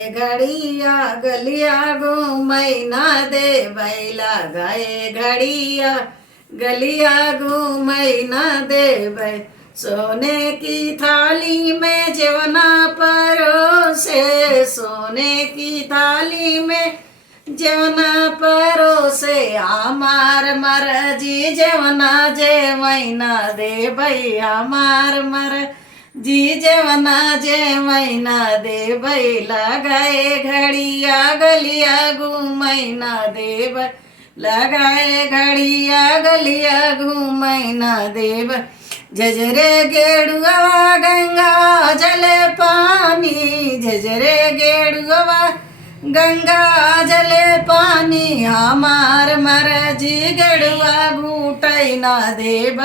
घड़िया गलिया घूमई ना दे बैला गए घड़िया गलिया घूमई ना दे बै सोने की थाली में जेवना परोसे सोने की थाली में जेवना परोसे आमार मरजी जेवना जे मैना दे भई आमार मर जी जेवना जे मैना दे बैला गए घड़िया गलिया घूमैना देव लगाए घड़िया गलिया घूमैना देव झझरे गेड़ुआ गंगा जल पानी झझरे गेड़ुआ गंगा जल पानी हमार मरजी गेड़ुआ घूटै ना देव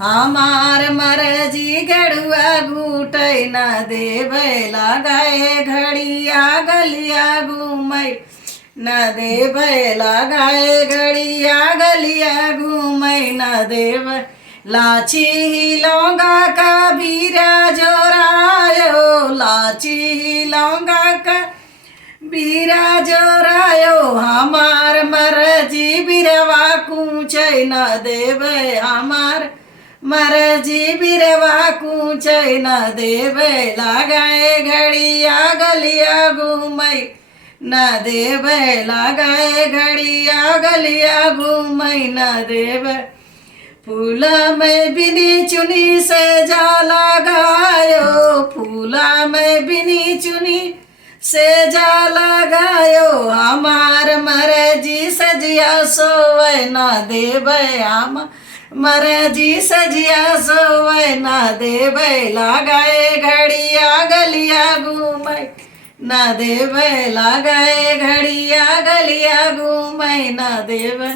हमार मरजी गेड़ुआ घूटै ना देबै लगाए घड़िया गलिया घूमै न देबै लगाए घड़िया गलिया घूमै न देव लाची लौंगा का बीरा जोरायो लाची लौंगा का बीरा जोरायो हमार मरजी बिरवा कूचै न देबै हमार मरजी बिरवा कूचै न देबै लगाए घड़िया गलिया घूमै न देबै लगाए घड़िया गलिया घूमै न देबै फूला में बिनी चुनी से जा लगायो फूला में बिनी चुनी से जा लगायो हमार मरजी सजिया सोवै न देबै हम मरजी सजिया सोवै न देबै लगाए घड़िया गलिया घूमै न देबै लगाए घड़िया गलिया घूमै न देबै।